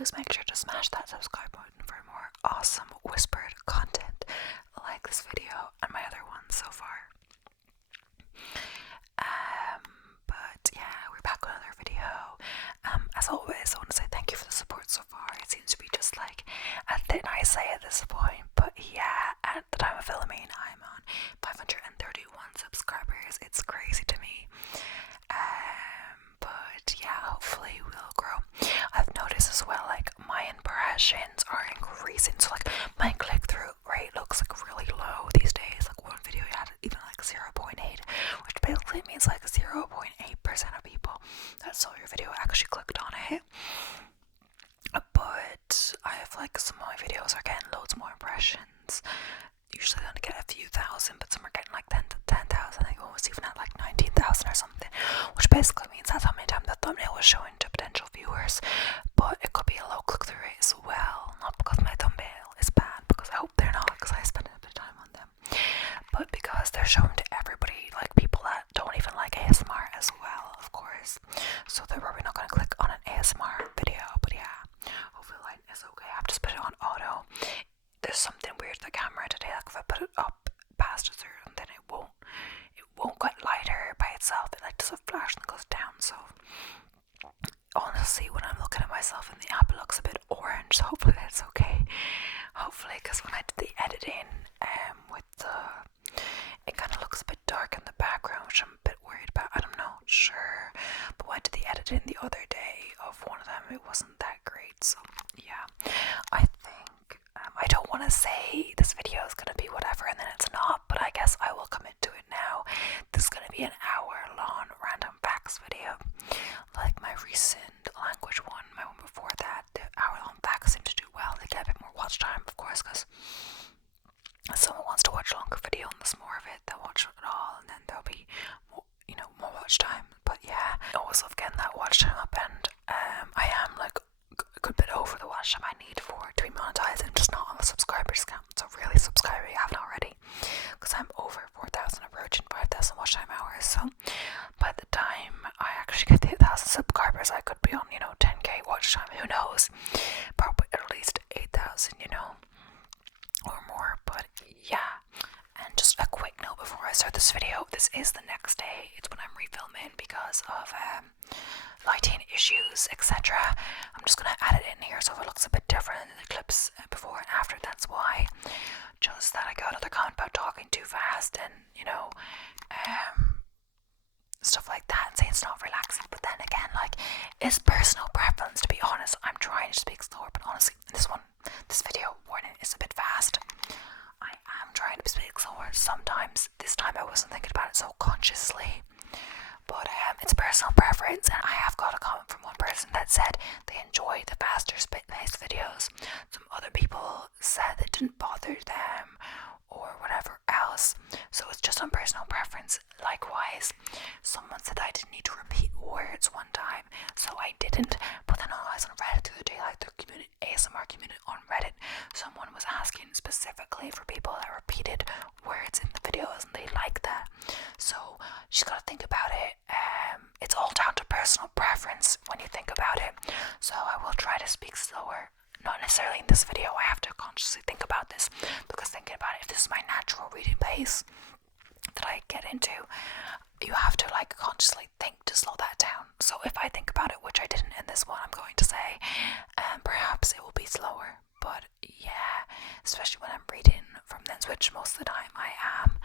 please make sure to smash that subscribe button for more awesome whispered content like this video and my other ones so far. But yeah, we're back with another video. As always, I want to say thank you for the support so far. It seems to be just like a thin ice at this point, but yeah, at the time of filming, I'm on 531 subscribers. It's crazy to me. But yeah, hopefully we'll grow. I've noticed as well, like my impressions are increasing, so like my click-through rate looks like really low these days. Like one video had even like 0.8, which basically means like 0.8% of people that saw your video actually clicked on it. But I have like some of my videos are getting loads more impressions. Usually they only get a few thousand, but some are getting like 10,000. I think one was even at like 19,000 or something, which basically means that's how many times the thumbnail was showing to potential viewers. But it could be a low click-through rate as well, not because my thumbnail is bad, because I hope they're not, because I spend a bit of time on them, but because they're shown to everybody, like people that don't even like ASMR as well, of course. So they're probably not going to click on an ASMR video. But yeah, hopefully the lighting is okay. I've just put it on auto. There's something weird with the camera today, like if I put it up past a certain, then it won't get lighter by itself. It like does a flash and goes down. So honestly, when I'm looking at myself in the app, it looks a bit orange, so hopefully that's okay. Hopefully, because when I did the editing it kind of looks a bit dark in the background, which I'm a bit worried about. I'm not sure, but when I did the editing the other day of one of them, it wasn't that great. So yeah, I think I don't want to say this video is going to be whatever and then it's not, but I guess I will commit to it now. This is going to be an hour-long random facts video, like my recent language one, my one before that. The hour-long facts seem to do well. They get a bit more watch time, of course, because someone wants to watch a longer video and there's more of it, they'll watch it all, and then there'll be more, more watch time. But yeah, I always love getting that watch time up, and I am like a good bit over the watch time I need for to be monetized. I'm just not on the subscribers count, so really subscribe if you haven't already, because I'm over 4,000, approaching 5,000 watch time hours. So by the time I actually get the 8,000 subscribers, I could be on 10k watch time. Who knows? Probably at least 8,000, or more. But yeah, and just a quick note before I start this video, this is the next day. It's when I'm refilming because of lighting issues, etc. I'm just gonna add it in here so it looks a bit different in the clips before and after. That's why. Just that I got another comment about talking too fast and stuff like that, and say it's not relaxing. But then again, like, it's personal preference. To be honest, I'm trying to speak slower, but honestly, this video warning is a bit fast. I am trying to speak slower sometimes. This time I wasn't thinking about it so consciously, but it's personal preference. And I have got a comment from one person that said they enjoy the faster paced videos. Some other people said it didn't bother them or whatever else, so it's just on personal preference. Likewise, someone said I didn't need to repeat words one time, so I didn't. But then I was on Reddit the other day, like the ASMR community on Reddit, someone was asking specifically for people that repeated words in the videos, and they like that. So she's got to think about it. It's all down to personal preference when you think about it. So I will try to speak slower. Not necessarily in this video, I have to consciously think about this, because thinking about it, if this is my natural reading pace that I get into, you have to like consciously think to slow that down. So if I think about it, which I didn't in this one, I'm going to say perhaps it will be slower. But yeah, especially when I'm reading from Then Switch, most of the time I am.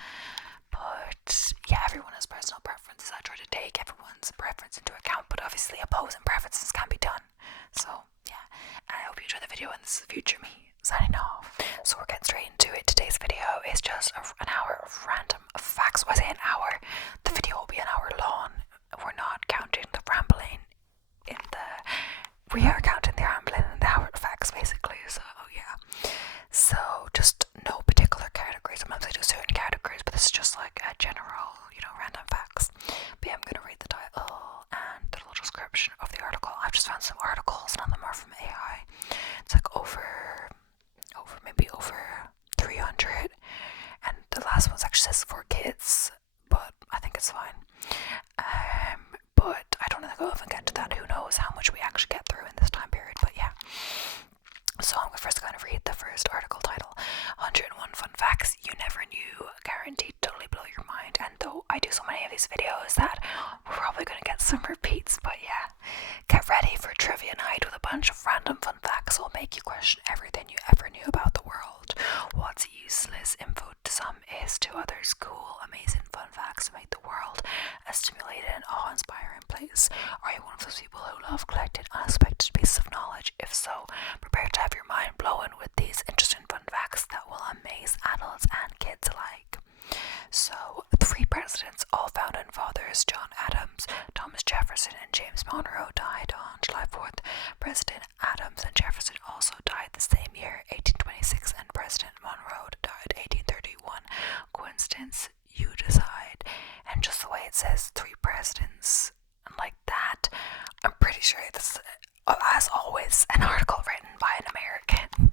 But yeah, everyone has personal preferences. I try to take everyone's preference into account, but obviously opposing preferences can be done. So yeah, and I hope you enjoy the video, and this is future me signing off. So we're getting straight into it. Today's video is just an hour of random facts. When I say an hour, the video will be an hour long. We're not counting the rambling we are counting the rambling in the hour of facts, basically. So yeah, so just no particular category. Sometimes I do certain categories, but this is just like a general, random facts. But yeah, I'm gonna read the title and the little description of the article. I've just found some articles, none of them are from AI. It's like maybe over 300, and the last one actually says for kids, but I think it's fine. But I don't think I'll even get to that. Who knows how much we actually get through in this time period. But yeah, so prepare to have your mind blown with these interesting fun facts that will amaze adults and kids alike. So, 3 presidents, all founding fathers, John Adams, Thomas Jefferson, and James Monroe, died on July 4th. President Adams and Jefferson also died the same year, 1826, and President Monroe died 1831. Coincidence? You decide. And just the way it says 3 presidents, and like that, I'm pretty sure this is, as always, an article written by an American.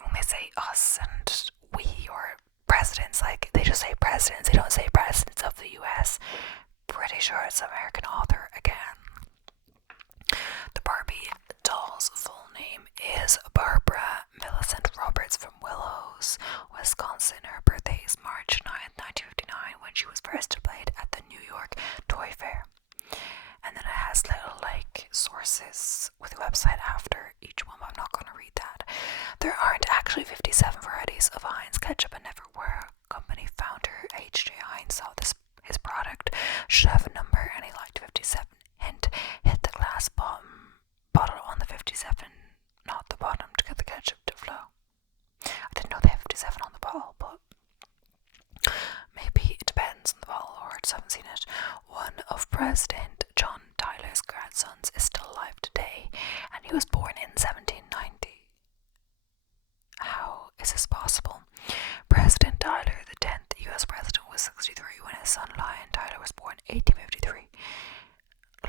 When they say us and we or presidents, like they just say presidents, they don't say presidents of the US. Pretty sure it's an American author again. The Barbie doll's full name is Barbara Millicent Roberts from Willows, Wisconsin. Her birthday is March 9th, 1959, when she was first displayed at the New York Toy Fair. And then it has little sources with a website after each one, but I'm not going to read that. There aren't actually 57 varieties of Heinz ketchup, and never were. Company founder H.J. Heinz saw his product should have a number, and he liked 57. Hint: hit the glass bottle on the 57, not the bottom, to get the ketchup to flow. I didn't know they have 57 on the bottle, but maybe it depends on the bottle, or I just haven't seen it. One of President John Tyler's grandsons is still alive today, and he was born in 1790. How is this possible? President Tyler, the 10th US president, was 63 when his son Lyon Tyler was born in 1853.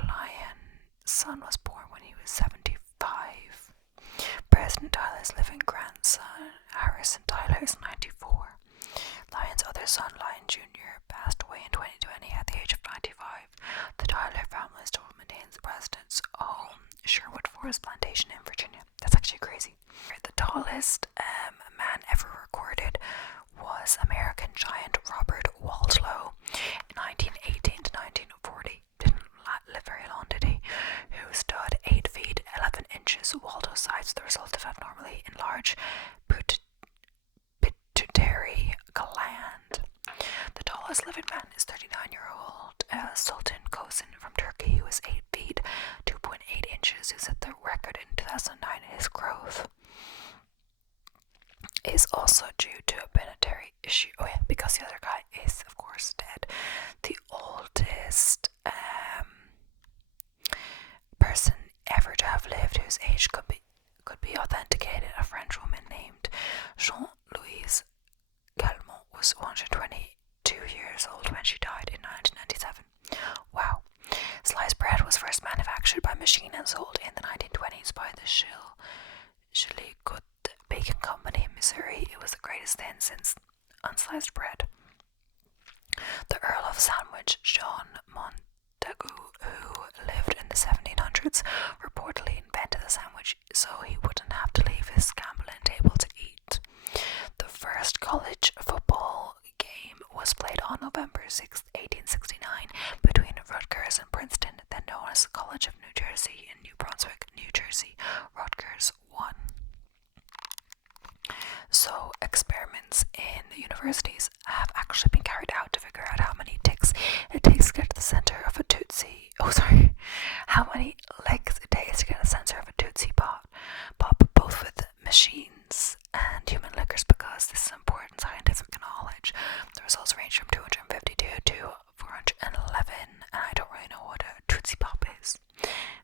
Lyon's son was born when he was 75. President Tyler's living grandson, Harrison Tyler, is 94. Lyon's other son, Lyon Jr., passed away in 2020 at the age of 95. The Tyler family still maintains the president's home, Sherwood Forest Plantation in Virginia. That's actually crazy. The tallest man ever recorded was American giant Robert Wadlow in 1918 to 1940. Didn't live very long, did he? Who stood 8 feet 11 inches. Waldo's size, the result of abnormally enlarged pituitary gland. The tallest living man is 39-year-old Sultan Kosin from Turkey, who is 8 feet 2.8 inches, who set the record in 2009. His growth is also due to a planetary issue. Oh yeah, because the other guy is, of course, dead. The oldest person ever to have lived whose age could be authenticated, a French woman named Jean-Louise Calment, was 122 years old when she died in 1997. Wow. Sliced bread was first manufactured by machine and sold in the 1920s by the Chillicothe Bacon Company in Missouri. It was the greatest thing since unsliced bread. The Earl of Sandwich, John Montagu, who lived in the 1700s, reportedly invented the sandwich so he wouldn't have to leave his gambling table to eat. The first college football game was played on November 6, 1869, between Rutgers and Princeton, then known as the College of New Jersey in New Brunswick, New Jersey. Rutgers won. So, experiments in the universities have actually been carried out to figure out how many ticks it takes to get to the center of a Tootsie. How many licks it takes to get to the center of a Tootsie Pop, both with machines and human lickers, because this is important scientific knowledge. The results range from 252 to 411, and I don't really know what a Tootsie Pop is.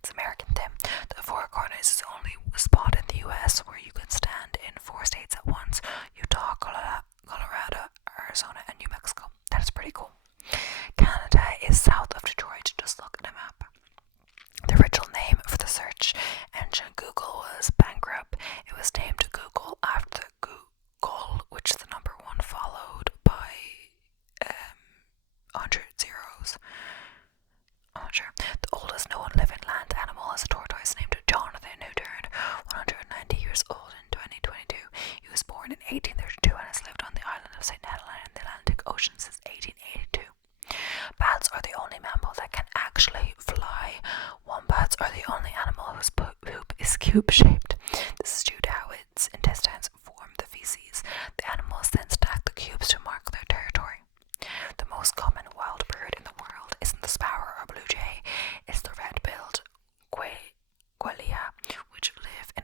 It's American thing. The Four Corners is the only spot in the US where you can stand in 4 states at once: Utah, Colorado, Arizona, and New Mexico. That is pretty cool. Canada is south of Detroit. Just look at a map. The original name for the search engine Google was bankrupt. It was named Google after Google, which is the number 1 followed by 100 zeros. I'm not sure. The oldest known living land animal is a tortoise named Jonathan, who turned 190 years old in 2022. He was born in 1832 and has lived on the island of St. Helena in the Atlantic Ocean since 1882. Bats are the only mammal that can actually fly. Wombats are the only animal whose poop is cube-shaped. This is due to how its intestines form the feces. The animals then stack the cubes to mark their territory. The most common wild bird in the world isn't the sparrow or blue jay. It's the red-billed Quelea, which live in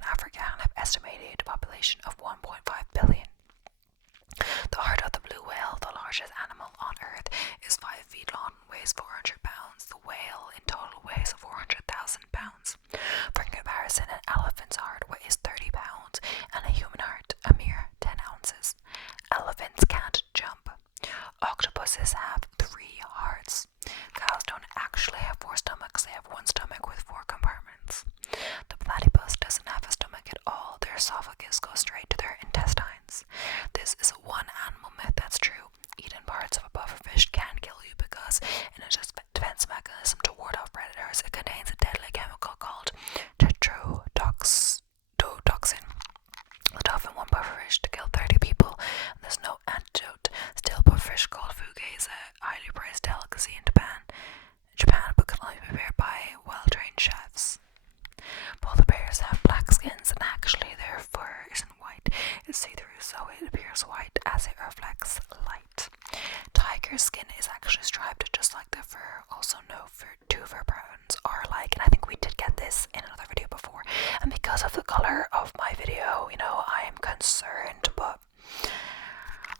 And because of the colour of my video, you know, I am concerned, but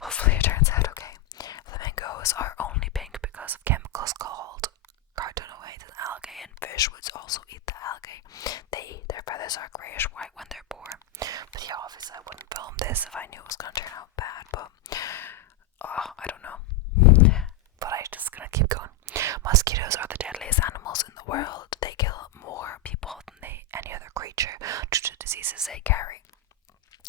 hopefully it turns out okay. Flamingos are only pink because of chemicals called carotenoids in algae, and fish would also eat the algae they eat. Their feathers are greyish white when they're born. But yeah, obviously I wouldn't film this if I knew it was going to turn out bad, but I don't know. But I'm just gonna keep going. Mosquitoes are the deadliest animals in the world. They kill more people than any other creature due to diseases they carry.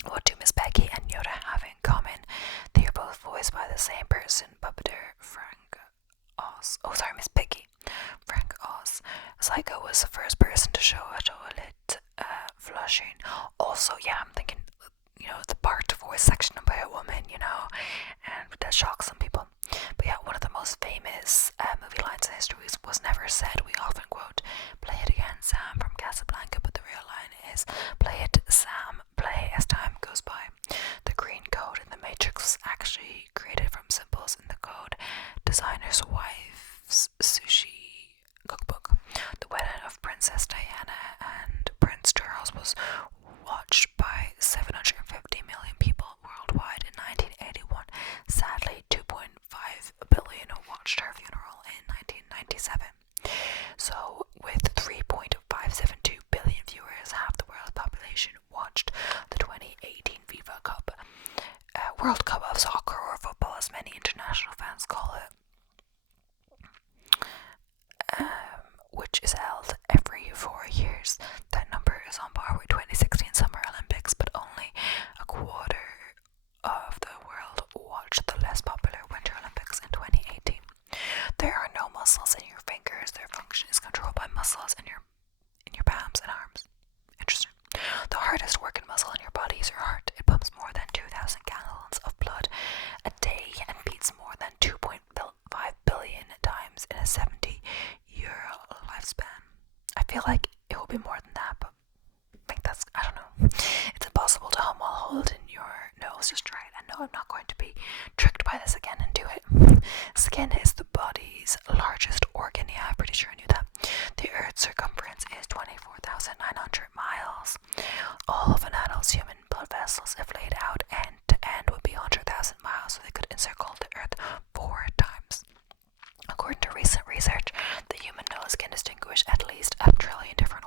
What do Miss Peggy and Yoda have in common? They are both voiced by the same person, puppeteer Frank Oz. Oh, sorry, Miss Piggy. Frank Oz. Psycho was the first person to show a toilet flushing. Also, yeah, I'm thinking, you know, the part voice section by a woman, you know, and that shocks some people. But yeah, one of the most famous movie lines in history was never said. We often quote, "Play it again, Sam," from Casablanca, but the real line is, "Play it, Sam, play as time goes by." The green code in the Matrix was actually created from symbols in the code designer's wife's sushi cookbook. The wedding of Princess Diana and Prince Charles was watched by 750 million people worldwide in 1981. Sadly, 2.5 billion watched her funeral in 1997. So, with 3.572 billion viewers, half the world's population watched the 2018 FIFA Cup, World Cup of soccer, or football as many international fans call it, which is held every 4 years. That number is on par with 2016 Summer Olympics, but only a quarter of the world watched the less popular Winter Olympics in 2018. There are no muscles in your fingers. Their function is controlled by muscles in your palms and arms. Interesting. The hardest working muscle in your body is your heart. It pumps more than 2,000 gallons of blood a day and beats more than 2.5 billion times in a 70-year lifespan. I feel like it will be more than that, but I think that's, I don't know. It's impossible to hum while holding your nose. Just try it. I know I'm not going to be tricked by this again and do it. Skin is the body's largest organ. Yeah, I'm pretty sure I knew that. The Earth's circumference is 24,900 miles. All of an adult's human blood vessels, if laid out end to end, would be 100,000 miles, so they could encircle the Earth 4 times. According to recent research, the human nose can distinguish at least 1 trillion different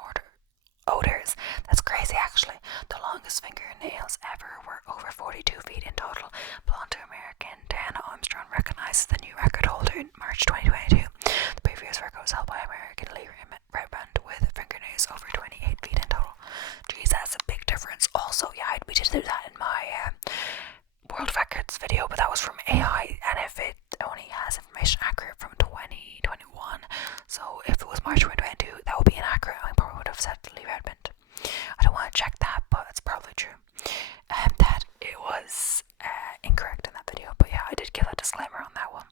odors. That's crazy, actually. The longest fingernails ever were over 42 feet in total. Blonde American Diana Armstrong recognizes the new record holder in March 2022. The previous record was held by American Lee Redmond with fingernails over 28 feet in total. Geez, that's a big difference. Also, yeah, we did do that in my world records video, but that was from AI, and if it only has information accurate from 2021, so if it was March 2022, that would be inaccurate. I probably would have said Lee Redmond. I don't want to check that, but it's probably true. That it was incorrect in that video, but yeah, I did give a disclaimer on that one.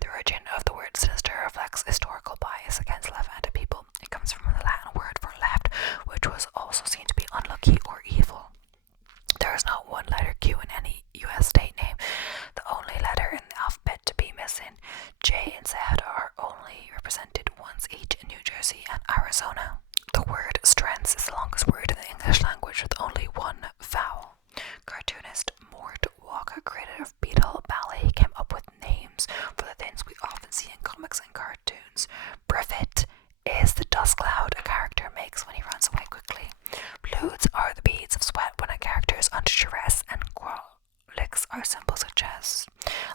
The origin of the word sinister reflects historical bias against left-handed people. It comes from the Latin word for left, which was also seen to be unlucky or evil. There is not one letter Q in any US state name. The only letter in the alphabet to be missing, J and Z, are only represented once each in New Jersey and Arizona. The word strengths is the longest word in the English language with only one vowel. Cartoonist Mort Walker, creator of Beetle Ballet, came up with names for the things we often see in comics and cartoons. Brevet is the dust cloud a character makes when he runs away quickly. Blues are the beads of sweat when a character is under duress, and growlix are symbols such as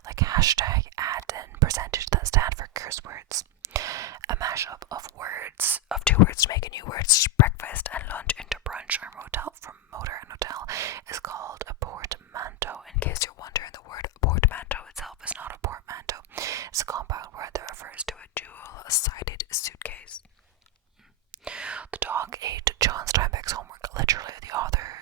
like hashtag, add, and percentage that stand for curse words. A mashup of two words to make a new word. Breakfast and lunch into brunch or motel from motor and hotel is called a portmanteau. In case you're wondering, the word portmanteau itself is not a portmanteau. It's a compound word that refers to a dual-sided suitcase. The dog ate John Steinbeck's homework. Literally, the author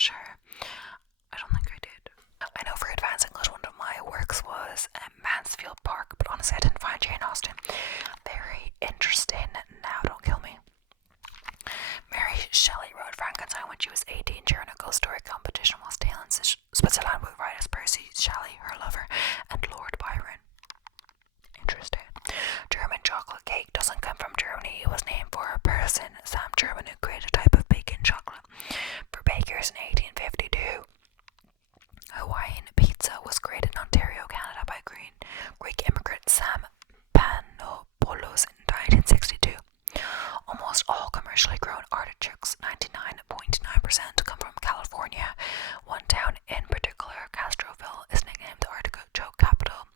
sure. I don't think I did. I know for advanced English, one of my works was Mansfield Park, but honestly, I didn't find Jane Austen very interesting. Now, don't kill me. Mary Shelley wrote Frankenstein when she was 18 during a ghost story competition while staying in Switzerland with writers Percy Shelley, her lover, and Lord Byron. Interesting. German chocolate cake doesn't come from Germany. It was named for a person, Sam German, who created a type of bacon chocolate for bakers in 1852. Hawaiian pizza was created in Ontario, Canada by Greek immigrant Sam Panopoulos in 1962. Almost all commercially grown artichokes, 99.9%, come from California. One town in particular, Castroville, is nicknamed the artichoke capital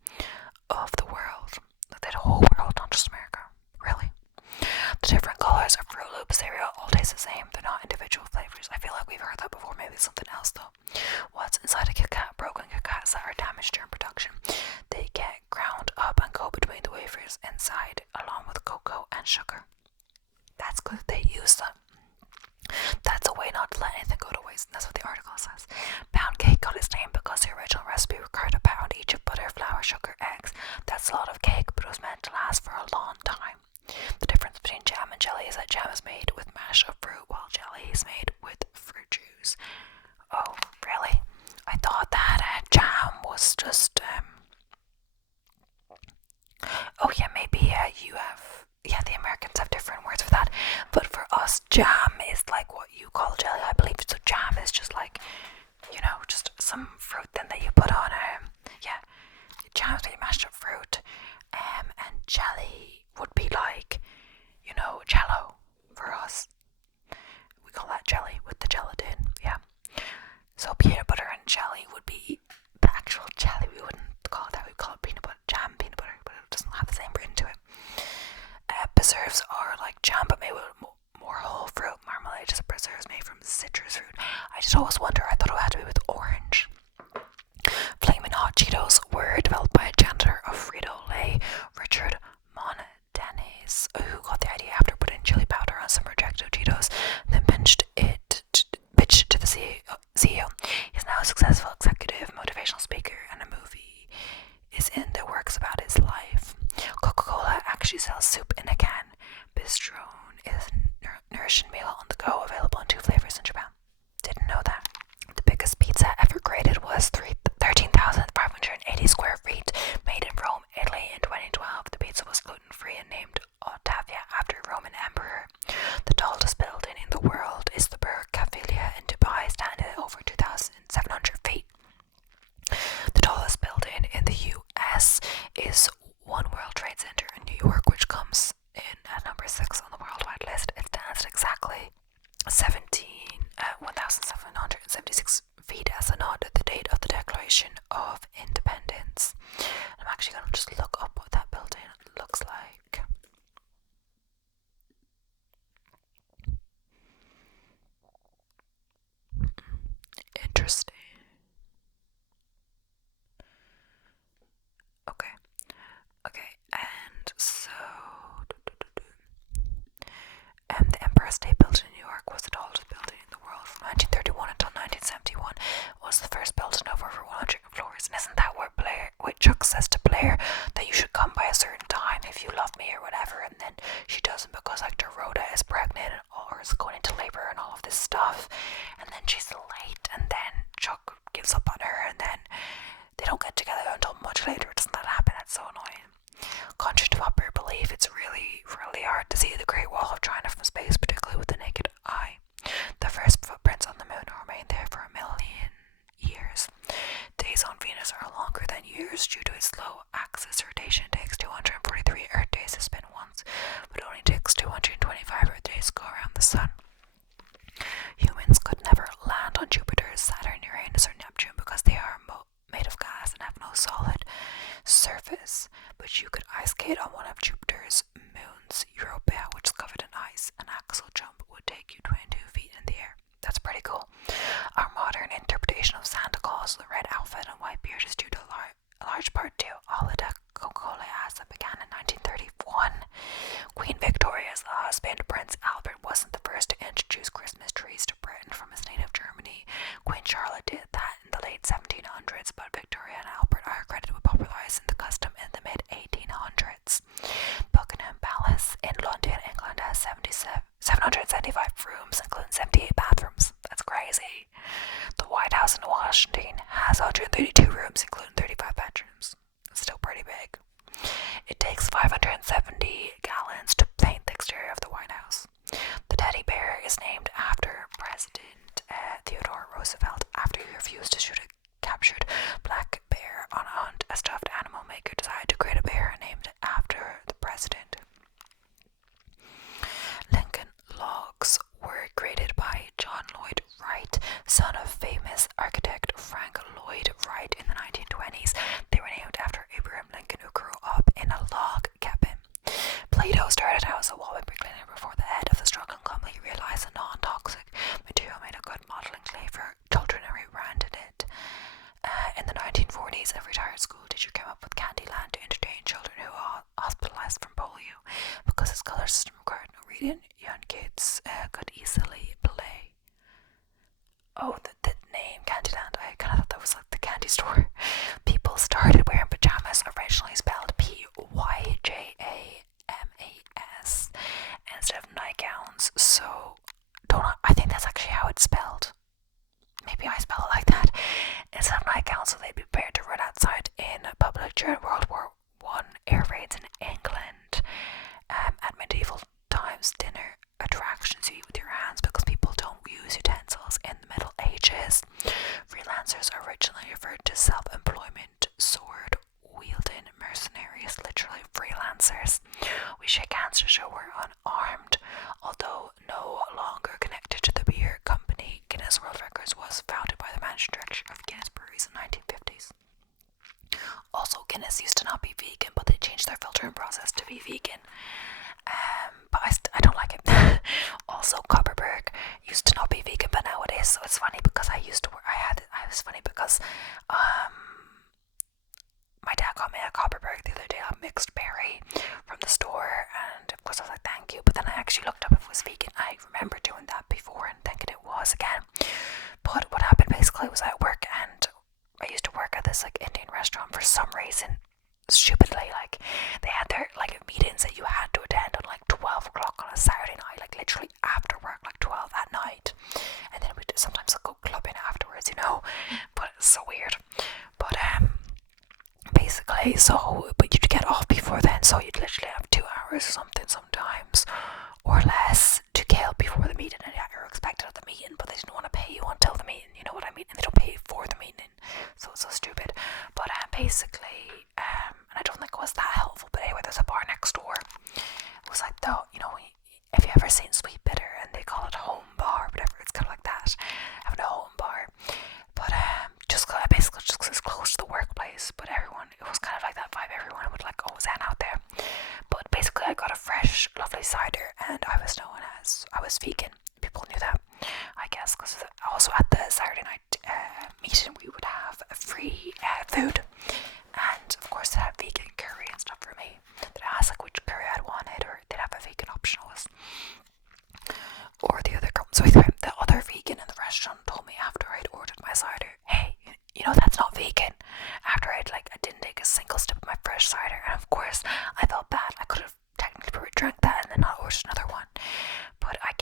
of the world. The whole world, not just America. Really? The different colors of Fruit Loop cereal all taste the same. They're not individual flavors. I feel like we've heard that before. Maybe it's something else though. What's inside a Kit Kat? Broken Kit Kats that are damaged during production. They get ground up and go between the wafers inside, along with cocoa and sugar. That's good they use them. That's a way not to let anything go to waste. That's what the article says. Pound cake got its name because the original recipe required a pound each of butter, flour, sugar, eggs. That's a lot of cake, but it was meant to last for a long time. The difference between jam and jelly is that jam is made with mash of fruit, while jelly is made with fruit juice. Oh, really? I thought that jam was just, oh yeah, maybe you have, yeah, the Americans have different words for that, but for us, jam is like what you call jelly, I believe. So jam is just like, you know, just some fruit then that you put on, yeah, jam is really mashed up fruit, and jelly would be like, you know, Jello for us. We call that jelly with the gelatin, yeah. So peanut butter and jelly would be the actual jelly. We wouldn't call it that. We'd call it peanut butter, jam peanut butter, but it doesn't have the same ring to it. Preserves are like jam, but made with more whole fruit. Marmalade is a preserves made from citrus fruit. I just always wonder. I thought it had to be with orange. Flamin' Hot Cheetos were developed by a janitor of Frito-Lay, Richard Montanes, who got the idea after putting chili powder on some rejected Cheetos, and then pitched to the CEO. He's now a successful executive, motivational speaker, and a movie is in the works about his life. Coca-Cola actually sells soup in a can. Bistrone is nourishing meal on the go, available in 2 flavors in Japan. Didn't know that. The biggest pizza ever created was 13,580 square feet, made in Rome, Italy in 2012. The pizza was gluten-free and named Ottavia after Roman emperor. The tallest building in the world is the Burj Khalifa in Dubai, standing at over 2,700 feet. The tallest building in the US is One World Trade Center in New York, which comes in at number 6 on the worldwide list. It stands at exactly 1,776 feet as a nod at the date of the Declaration of Independence. I'm actually going to just look up what that building looks like. Interesting. Okay, and so the Empire State Building in New York was the tallest building in the world from 1931 until 1971. It was the first building of over 100 floors. And isn't that what Chuck says to Blair, that you should come by a certain time if you love me or whatever, and then she doesn't because like Rhoda is pregnant or is going into labor and all of this stuff, and then she's late, and then Chuck gives up on her, and then they don't get together until much later. Doesn't that happen? It's so annoying. Contrary to popular belief, it's really hard to see the Great Wall of China from space, particularly with the naked eye. The first footprints on the moon remained there for 1 million years. Days on Venus are longer than years due to its slow axis rotation. It takes 243 Earth days to spin once, but only takes 225 Earth days to go around the sun. Humans could never land on Jupiter, Saturn, Uranus, or Neptune because Ashendene has 132 rooms, including 35 bedrooms. It's still pretty big. It takes 570 gallons to paint the exterior of the White House. The teddy bear is named after President Theodore Roosevelt after he refused to shoot a captured black bear on a hunt. A stuffed animal maker decided to create a bear named after the president. Lincoln Logs were created by John Lloyd Wright, son of famous architect Frank Lloyd Wright in the 1920s. They were named after Abraham Lincoln, who grew up in a log cabin. Plato started out as a wallpaper cleaner before the head of the struggling company realized a non-toxic material made a good modeling clay for children and rebranded it. In the 1940s, a retired school teacher came up with Candyland to entertain children who were hospitalized from polio because its color system required no reading. Young kids could easily play. Oh, the name Candyland, I kind of thought that was like the candy store. People started wearing pajamas, originally spelled Pyjamas, instead of nightgowns. So, I think that's actually how it's spelled. Maybe I spell it like that. Instead of nightgowns, so they'd be prepared to run outside in public during World War I. Air raids in England. At medieval times, dinner attractions you eat with your hands because people don't use utensils in the Middle Ages. Freelancers originally referred to self-employment, sword-wielding mercenaries, literally freelancers. We shake hands to show we're unarmed. Although no longer connected to the beer company, Guinness World Records was founded by the managing director of Guinness Breweries in the 1950s. Also, Guinness used to not be vegan, but they changed their filtering process to be vegan. But I don't like it. Also, Copperberg used to not be vegan, but now it is. So it's funny because I was funny because my dad got me a Copperberg the other day, a mixed berry from the store, and of course I was like, thank you. But then I actually looked up if it was vegan. I remember doing that before and thinking it was again. But what happened basically was at work, and I used to work at this like Indian restaurant for some reason. Stupidly, like they had their like meetings that you had to attend on like 12 o'clock on a Saturday night, like literally after work, like 12 at night, and then we'd sometimes go clubbing afterwards, but it's so weird. But basically, but you'd get off before then, so you'd literally have 2 hours or something sometimes, or less, to kill before the meeting, and you're expected at the meeting, but they didn't want to pay you until the meeting, you know what I mean, and they don't pay you for the meeting, so it's so stupid. But basically, and I don't think it was that helpful, but anyway, there's a bar next door. It was like if you ever seen Sweet Bitter, and they call it home bar, whatever, it's kind of like that, having a home bar. But basically just because it's close to the workplace, but it was kind of like that vibe. Everyone would like always hang out there. But basically, I got a fresh, lovely cider, and I was vegan. People knew that, I guess, because also at the Saturday night meeting we would have free food, and of course they had vegan curry and stuff for me. They'd ask like which curry I'd wanted, or they'd have a vegan option always, or the other girl. So anyway, the other vegan in the restaurant told me after I'd ordered my cider, hey, that's not vegan. After I didn't take a single sip of my fresh cider, and of course I felt bad. I could have technically drank that and then not ordered another one. But I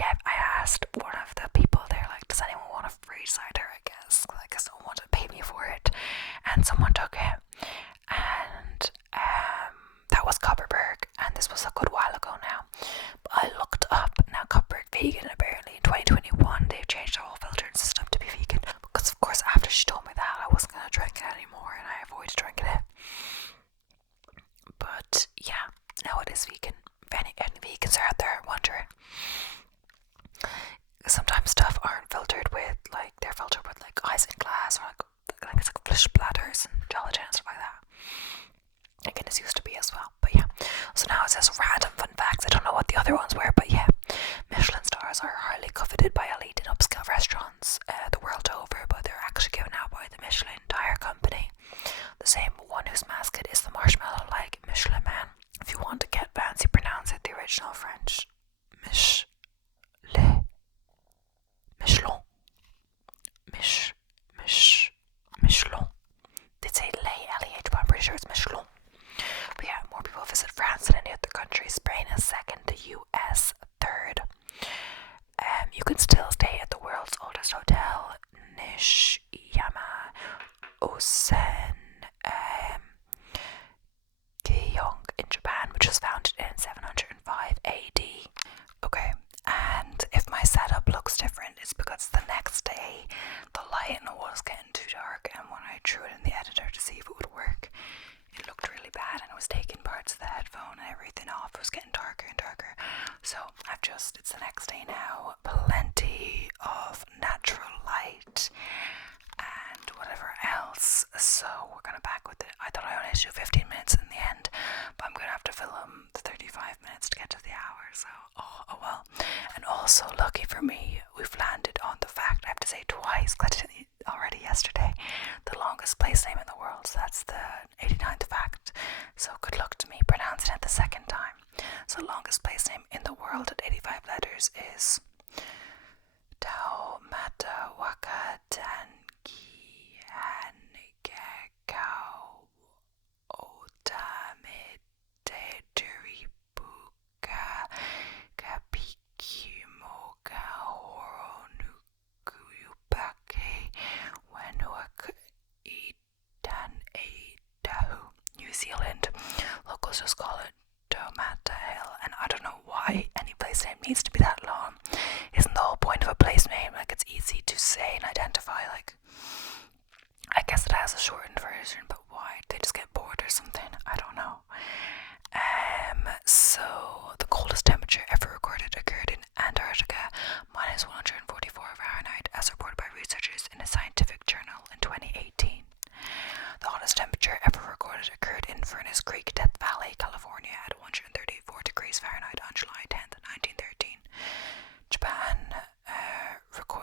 asked one of the people there, like, does anyone want a free cider? I guess someone wanted to pay me for it, and someone took it, and that was Copperberg, and this was a good while ago now. But I looked up now, Copperberg vegan. Apparently in 2021 they've changed their whole filtering system to be vegan, because of course after she told me that, I wasn't gonna drink it anymore, and I avoided drinking it. But yeah, now it is vegan. If any vegans are out there wondering, sometimes stuff aren't filtered with they're filtered with isinglass, or I think it's like fish bladders and gelatin and stuff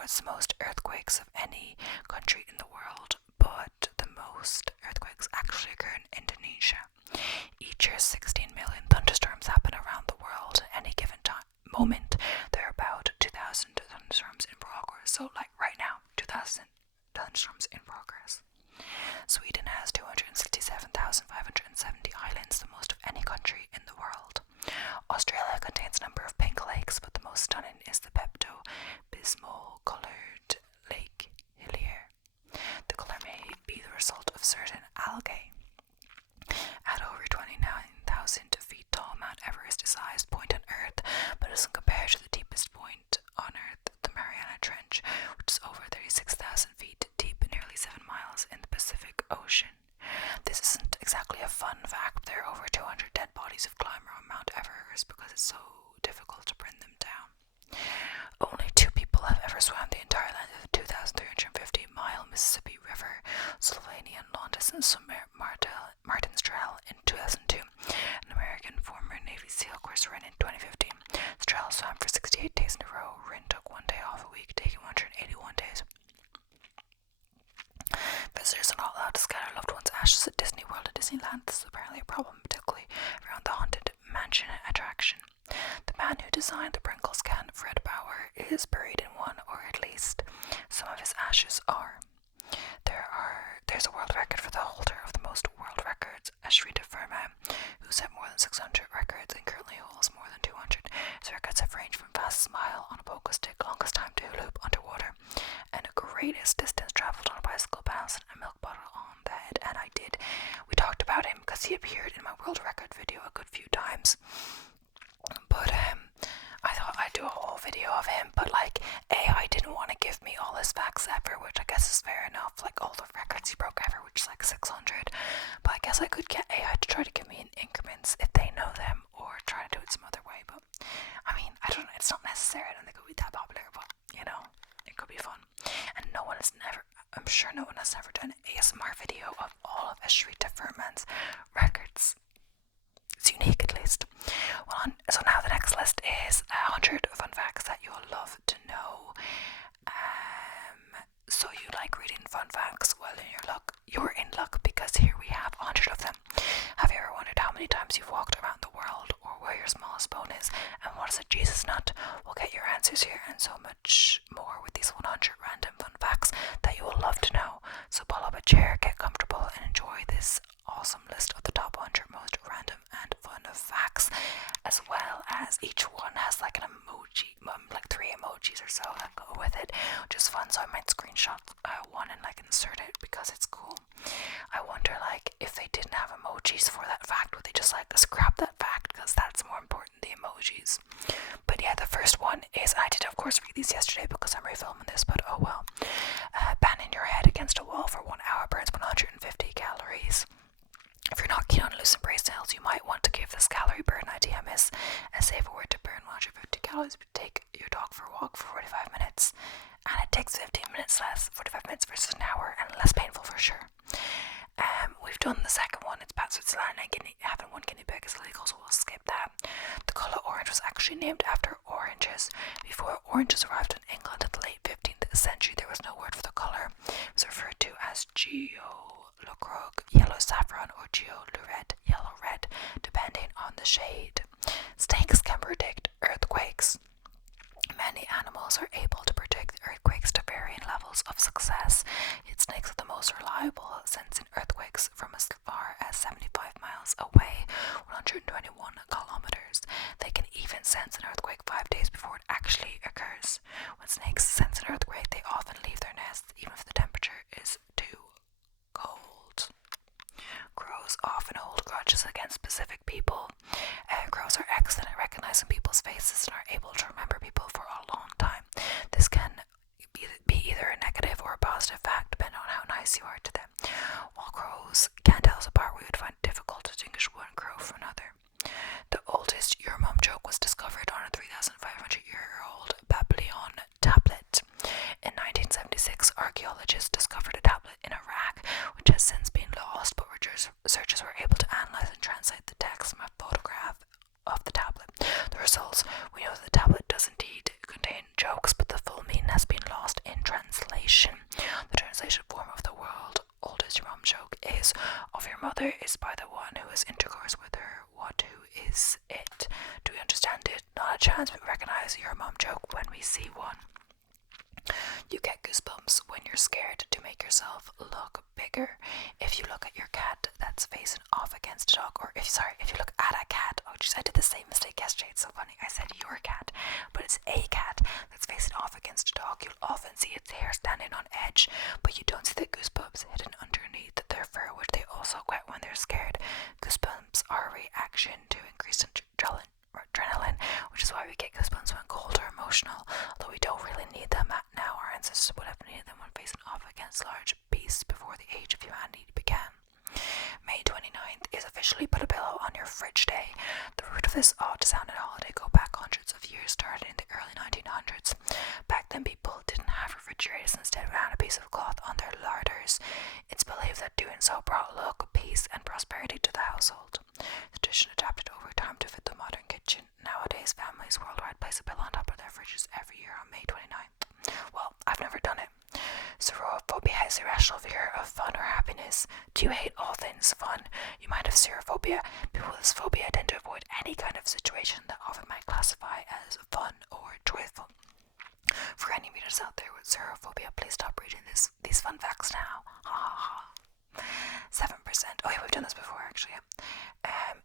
has the most earthquakes of any country in the world, but the most earthquakes actually occur in Indonesia. Each year, 16 million thunderstorms happen around the world. At any given moment, there are about 2,000 thunderstorms in progress. So, like right now, 2,000 thunderstorms in progress. Sweden has 267,570 islands, the most of any country in the world. Australia contains a number of pink lakes, but the most stunning is the Pepto-Bismol coloured Lake Hillier. The colour may be the result of certain algae. At over 29,000 feet tall, Mount Everest is the highest point on Earth, but doesn't compare to the deepest point on Earth, the Mariana Trench, which is over 36,000 feet deep, nearly 7 miles in the Pacific Ocean. This isn't exactly a fun fact. There are over 200 dead bodies of climbers on Mount Everest because it's so difficult to bring them down. Only 2 people have ever swam the entire length of the 2,350-mile Mississippi River, Slovenian long-distance swimmer Martin Strel in 2002, an American former Navy SEAL Chris Wren in 2015. Strel swam for 68 days in a row. Wren took 1 day off a week, taking 181 days. Visitors are not allowed to scatter loved ones' ashes at Disney World and Disneyland. This is apparently a problem, particularly around the Haunted Mansion attraction. The man who designed the Pringles can, Fred Bauer, is buried in one, or at least some of his ashes are. There's a world record for the holder of the most world records, Ashrita Verma, who set more than 600 records and currently holds more than 200. His records have ranged from fastest mile on a pogo stick, longest time to hula hoop underwater, and greatest distance traveled on a bicycle balancing a milk bottle on the head. And we talked about him because he appeared in my world record video a good few times. But I thought I'd do a whole video of him, but like AI didn't want to give me all his facts ever, which I guess is fair enough, like all the records he broke ever, which is like 600, but I guess I could get AI to try to give me in increments if they know them, or try to do it some other way. But I mean, I don't know, it's not necessary. I don't think it would be that popular, but you know, it could be fun. And I'm sure no one has ever done an ASMR video of all of Ashrita Verma's records. It's unique, at least. Well, so now the next list is 100 fun facts that you'll love to know. So you like reading fun facts? Well, you're in luck because here we have 100 of them. Have you ever wondered how many times you've walked around the world, or where your smallest bone is, and what is a Jesus nut? We'll get your answers here and so much more with these 100 random fun facts that you will love to know. So pull up a chair, get comfortable, and enjoy this awesome list of the top 100 most random and fun facts, as well as each one has like an emoji, like 3 emojis or so that go with it, which is fun. So I might screenshot one and like insert it because it's cool. I wonder like if they didn't have emojis for that fact, would they just like scrap that fact, because that's more important, the emojis. But yeah, the first one is, I did of course read these yesterday because I'm refilming this, but oh well. Banging your head against a wall for 1 hour burns 150 calories. If you're not keen on losing brain cells, you might want to give this calorie burn idea a miss and save a word to burn 150 calories. Take your dog for a walk for 45 minutes, and it takes 15 minutes less, 45 minutes versus an hour, and less painful for sure. We've done the second one. It's past Switzerland, and having 1 guinea pig is illegal, so we'll skip that. The colour orange was actually named after oranges. Before oranges arrived in England in the late 15th century, there was no word for the colour. It was referred to as geolocrog, yellow saffron, or geolured, yellow red, depending on the shade. Snakes can predict earthquakes. Many animals are able to predict earthquakes to varying levels of success. Yet snakes are the most reliable, sensing earthquakes from as far as 75 miles away, 121 kilometers. They can even sense an earthquake 5 days before it actually occurs. When snakes sense an earthquake, they often leave their nests, even if the temperature is too cold. Crows often hold grudges against specific people. Crows are excellent at recognizing people's faces and are able to remember people for a long time. This can be either a negative or a positive fact, depending on how nice you are to them. While crows can tell us apart, we would find it difficult to distinguish one crow from another. The oldest Your Mum joke was discovered on a 3,500-year-old Babylon tablet. In 1976, archaeologists discovered a tablet in Iraq, which has since been lost, but researchers were able to analyze and translate the text from a photograph of the tablet. The results, we know that the tablet does indeed contain jokes, but the full meaning has been lost mother is by the one who has intercourse with her. What who is it? Do we understand it? Not a chance. We recognize your mom joke when we see one. You get goosebumps when you're scared to make yourself look bigger. If you look at your cat that's facing off against a dog, or if you look at a cat, oh jeez, I did the same mistake yesterday, it's so funny, I said your cat, but it's a cat that's facing off against a dog, you'll often see its hair standing on edge, but you don't see the goosebumps hidden underneath their fur, which they also get when they're scared. Goosebumps are a reaction to increased adrenaline, which is why we get goosebumps when cold or emotional, although we don't really need them now. Our ancestors would have needed them when facing off against large beasts before the age of humanity began. May 29th is officially Put a Pillow on Your Fridge Day. The root of this odd-sounding holiday go back hundreds of years, starting in the early 1900s. Back then, people didn't have refrigerators, instead ran a piece of cloth on their larders. It's believed that doing so brought luck, peace, and prosperity to the household. The tradition adapted over time to fit the modern kitchen. Nowadays, families worldwide place a pillow on top of their fridges every year on May 29th. Well, I've never done it. Serophobia is irrational fear of fun or happiness. Do you hate all things fun? You might have serophobia. People with this phobia tend to avoid any kind of situation that often might classify as fun or joyful. For any readers out there with serophobia, please stop reading these fun facts now. Ha ha ha. 7%. Oh yeah, we've done this before actually.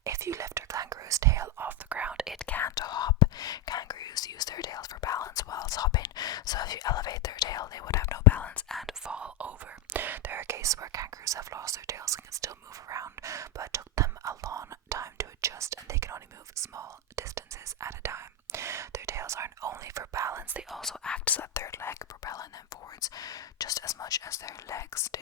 If you lift a kangaroo's tail off the ground, it can't hop. Kangaroos use their tails for balance whilst hopping, so if you elevate their tail, they would have no balance and fall over. There are cases where kangaroos have lost their tails and can still move around, but it took them a long time to adjust, and they can only move small distances at a time. Their tails aren't only for balance, they also act as a third leg, propelling them forwards just as much as their legs do.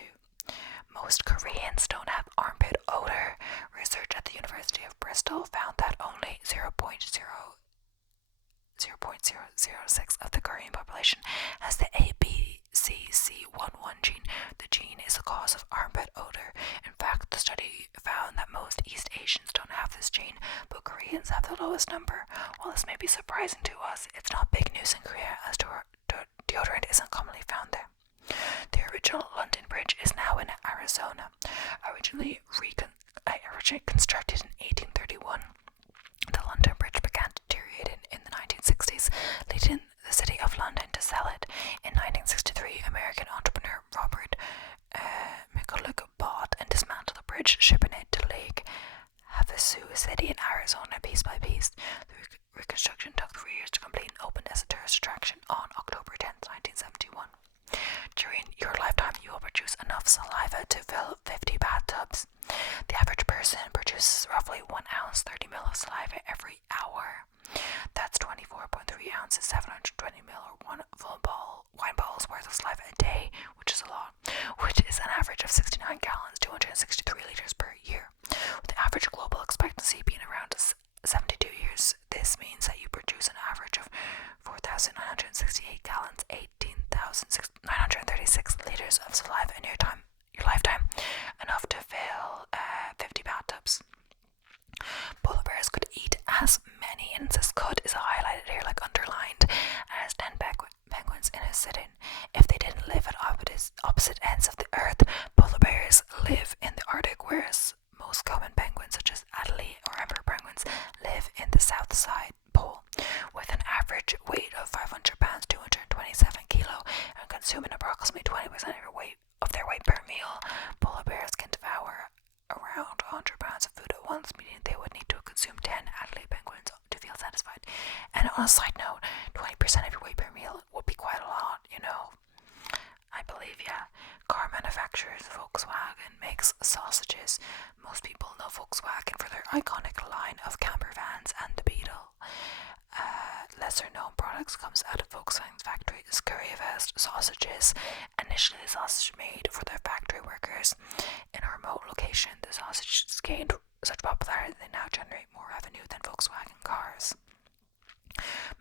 Most Koreans don't have armpit odor. Research at the University of Bristol found that only 0.006 of the Korean population has the ABCC11 gene. The gene is the cause of armpit odor. In fact, the study found that most East Asians don't have this gene, but Koreans have the lowest number. While this may be surprising to us, it's not big news in Korea, as deodorant isn't commonly found there. The original London Bridge is now in Arizona. Originally constructed in 1831, the London Bridge began deteriorating in the 1960s, leading the City of London to sell it. In 1963, American entrepreneur Robert McCulloch bought and dismantled the bridge, shipping it to Lake Havasu City in Arizona piece by piece. The reconstruction took 3 years to complete and opened as a tourist attraction on October 10, 1971. During your lifetime, you will produce enough saliva to fill 50 bathtubs. The average person produces roughly 1 ounce, 30 ml of saliva every hour. That's 24.3 ounces, 720 ml, or 1 full wine bottle's worth of saliva a day, which is a lot, which is an average of 69 gallons, 263 liters per year. With the average global expectancy being around 72 years, this means that you produce an average of 4,968 gallons, 18,936 liters of saliva in your lifetime, enough to fill 50 bathtubs. Polar bears could eat as many, and this could is highlighted here, like underlined, as 10 penguins in a sitting. If they didn't live at opposite ends of the earth, polar bears live in the Arctic, whereas most common penguins, such as Adelie or emperor penguins, live in the south side pole. With an average weight of 500 pounds, 227 kilo, and consuming approximately 20% of their weight per meal, polar bears can devour around 100 pounds of food at once, meaning they would need to consume 10 Adelie penguins to feel satisfied. And on a side note, 20% of your weight per meal would be quite a lot, you know. I believe, yeah. Car manufacturers Volkswagen makes sausages. Most people know Volkswagen for their iconic line of camper vans and the Beetle. Lesser known products comes out of Volkswagen's factory is Currywurst sausages. Initially, the sausage made for their factory workers in a remote location. The sausages gained such popularity they now generate more revenue than Volkswagen cars.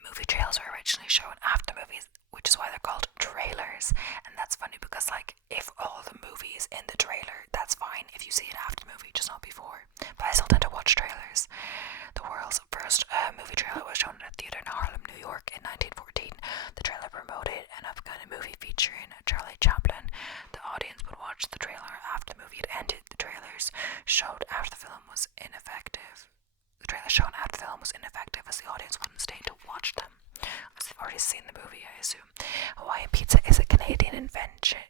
Movie trailers were originally shown after movies, which is why they're called trailers. And that's funny because, like, if all the movie is in the trailer, that's fine if you see it after the movie, just not before. But I still tend to watch trailers. The world's first movie trailer was shown at a theater in Harlem, New York in 1914. The trailer promoted an upcoming movie featuring Charlie Chaplin. The audience would watch the trailer after the movie had ended. The trailers showed after the film was ineffective. The trailer shown after the film was ineffective as the audience wouldn't stay to watch them, as they've already seen the movie, I assume. Hawaiian pizza is a Canadian invention.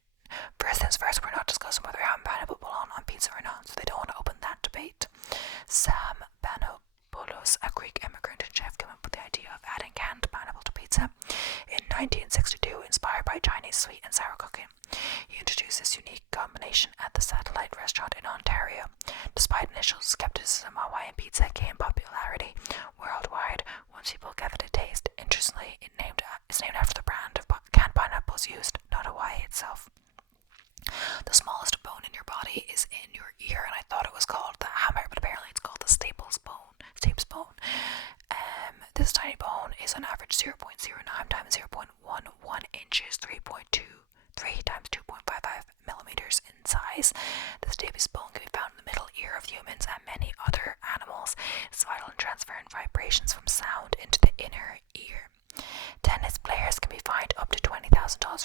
First things first, we're not discussing whether ham pineapple belong on pizza or not, so they don't want to open that debate. Sam Banopoulos, a Greek immigrant and chef, came up with the idea of adding canned pineapple to pizza in 1962, inspired by Chinese sweet and sour cooking. He introduced this unique combination at the Satellite restaurant in Ontario. Despite initial skepticism, Hawaiian pizza gained popularity worldwide once people gave it a taste. Interestingly, it's named after the brand of canned pineapples used, not Hawaii itself. The smallest bone in your body is in your ear, and I thought it was called the hammer, but apparently it's called the Staples bone. This tiny bone is on average 0.09 times 0.11 inches, 3.23 times 2.55 millimeters in size. The Staples bone can be found in the middle ear of humans and many other animals. It's vital in transferring vibrations from sound into the inner ear. Tennis players can be fined up to $20,000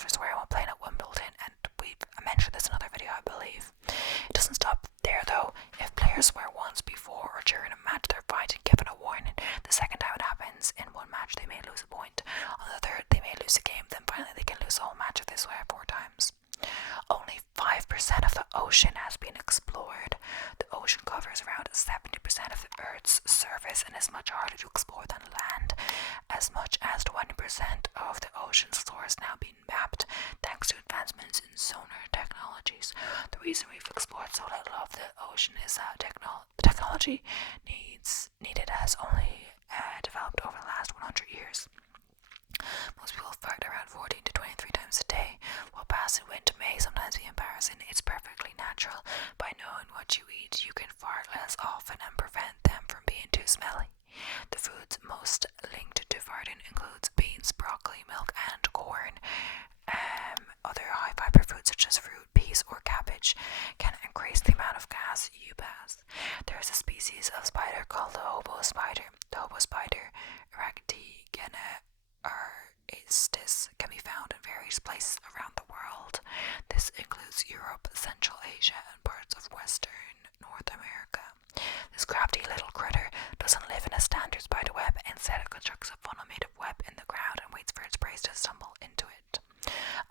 for swearing while playing at Wimbledon, and we've mentioned this in another video, I believe. It doesn't stop there though. If players swear once before or during a match, they're fined and given a warning. The second time it happens in one match, they may lose a point. On the third, they may lose a game. Then finally, they can lose the whole match if they swear 4 times. Only 5% of the ocean has been explored. The ocean covers around 70% of the Earth's surface and is much harder to explore than land. As much as 20% of the ocean's floor is now being mapped thanks to advancements in sonar technologies. The reason we've explored so little of the ocean is that the technology needed has only developed over the last 100 years. Most people fart around 14 to 23 times a day. While passing wind may sometimes be embarrassing, it's perfectly natural. By knowing what you eat, you can fart less often and prevent them from being too smelly. The foods most linked to farting includes beans, broccoli, milk, and corn. Other high-fiber foods such as fruit, peas, or cabbage can increase the amount of gas you pass. There is a species of spider called the hobo spider. The hobo spider, Aractigena artistis, can be found in various places around the world. This includes Europe, Central Asia, and parts of Western North America. This crafty little critter doesn't live in a standard spider web. Instead, it constructs a funnel made of web in the ground and waits for its prey to stumble into it.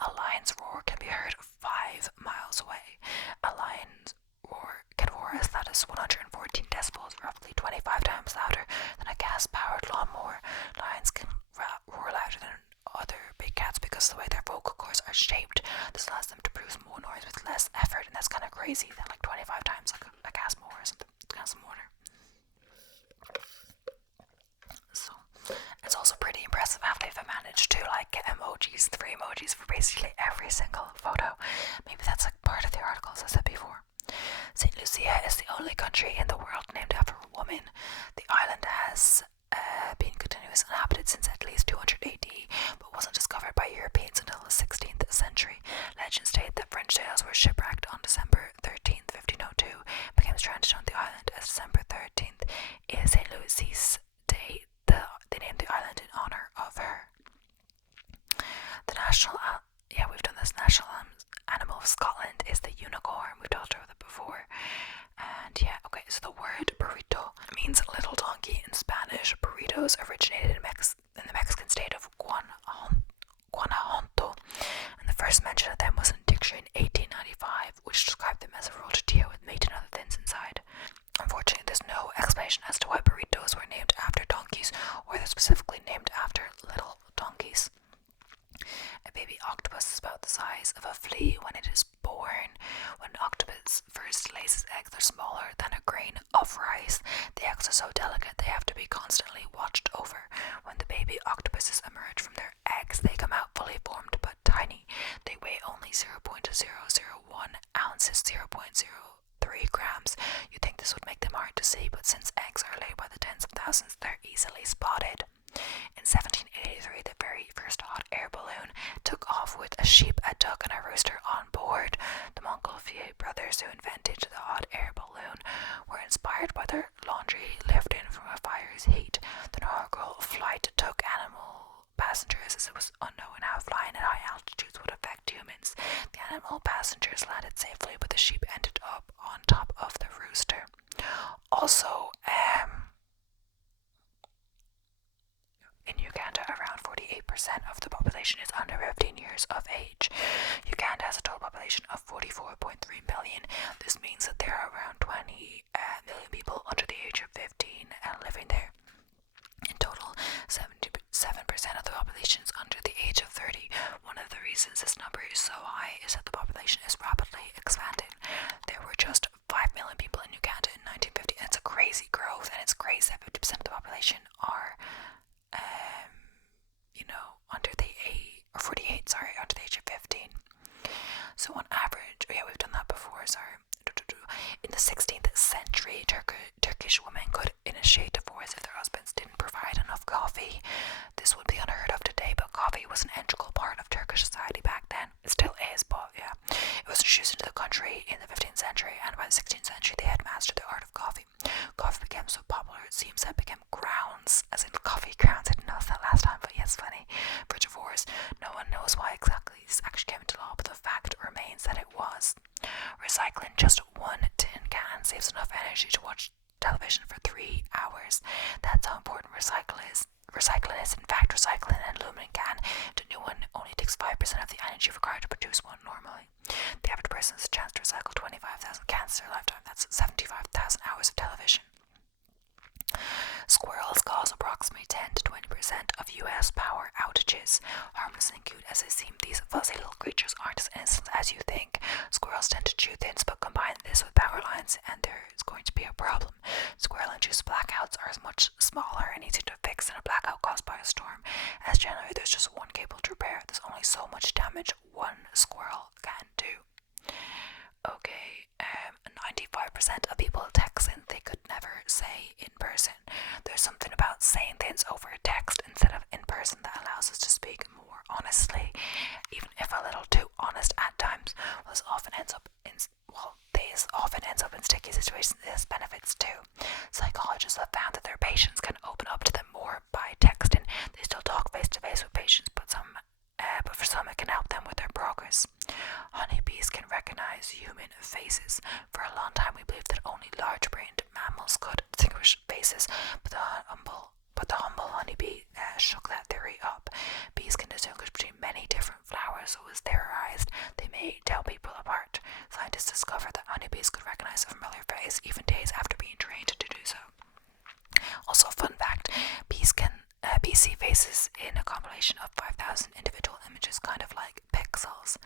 A lion's roar can be heard 5 miles away. A lion's roar can roar as loud as 114 decibels, roughly 25 times louder than a gas-powered lawnmower. Lions can roar louder than other big cats because of the way their vocal cords are shaped. This allows them to produce more noise with less effort, and that's kind of crazy that like 25 times like a gas mower or something. It's kind of some water. So it's also pretty impressive how they've managed to like get emojis, 3 emojis for basically every single photo. Maybe that's like part of the article, as I said before. St. Lucia is the only country in the world named after a woman. The island has been continuously inhabited since at least 200 AD, but wasn't discovered by Europeans until the 16th century. Legends state that French sailors were shipwrecked on December 13th, 1502, became stranded on the island as December 13th is St. Lucie's Day. They named the island in honor of her. The national animal of Scotland is the unicorn. We've talked about that before. And yeah, okay, so the word burrito means little donkey in Spanish. Burritos originated in the Mexican state of Guanajuato, and the first mention of them was in a dictionary in 1895, which described them as a rolled tortilla with meat and other things inside. Unfortunately, there's no explanation as to why burritos were named after donkeys, or they're specifically named after little donkeys. A baby octopus is about the size of a flea when it is born. When an octopus first lays its eggs, they're smaller than a grain of rice. The eggs are so delicate they have to be constantly watched over. When the baby octopuses emerge from their eggs, they come out fully formed but tiny. They weigh only 0.001 ounces, 0.03 grams. You'd think this would make them hard to see, but since eggs are laid by the tens of thousands, they're easily spotted. In 1783, the very first hot air balloon took off with a sheep, a duck, and a rooster on board. The Montgolfier brothers, who invented the hot air balloon, were inspired by their laundry lifting from a fire's heat. The inaugural flight took animal passengers, as it was unknown how flying at high altitudes would affect humans. The and all passengers landed safely, but the sheep ended up on top of the rooster. Also, in Uganda, around 48% of the population is under 15 years of age. Uganda has a total population of 44.3 million. This means that there are around 20 million people under the age of 15 living there. In total, 77% of the population is under the age of 30. One of the reasons this number is so high is that the population is rapidly expanding. There were just 5 million people in Uganda in 1950, and it's a crazy growth, and it's crazy that 50% of the population are under the age, or 48, sorry, under the age of 15. So on average, we've done that before, sorry. In the 16th century, Turkish women could initiate divorce if their husbands didn't provide enough coffee. This would be unheard of today, but coffee was an integral part of Turkish society back then. It still is, but yeah. It was introduced into the country in the 15th century, and by the 16th century, they had mastered the art of coffee. Coffee became so popular, it seems that it became grounds, as in coffee grounds. I didn't know that last time, but yes, funny. For divorce, no one knows why exactly this actually came into law, but the fact remains that it was. Recycling just one tin can saves enough energy to watch television for 3 hours. That's how important recycling is. In fact, recycling an aluminum can to new one only takes 5% of the energy required to produce one normally. The average person has a chance to recycle 25,000 cans in their lifetime. That's 75,000 hours of television. Squirrels cause approximately 10 to 20% of US power outages. Harmless and cute as they seem, these fuzzy little creatures aren't as innocent as you think. Squirrels tend to chew things, but combine this with power lines and there is going to be a problem. Squirrel-induced blackouts are much smaller and easier to fix than a blackout caused by a storm, as generally there's just one cable to repair. There's only so much damage one squirrel can do. Okay, 95% of people text things they could never say in person. There's something about saying things over text instead of in person that allows us to speak more honestly, even if a little too honest at times. This often ends up in sticky situations. This benefits too. Psychologists have found that their patients can open up to them more by texting. They still talk face to face with patients, but for some it can help them with their progress. Honeybees can recognize human faces. For a long time we believed that only large-brained mammals could distinguish faces, but the humble honeybee shook that theory up. Bees can distinguish between many different flowers, so as theorized they may tell people apart. Scientists discovered that honeybees could recognize a familiar face even days after being trained to do so. Also, fun fact, bees see faces in a compilation of 5,000 individual images, kind of like pixels.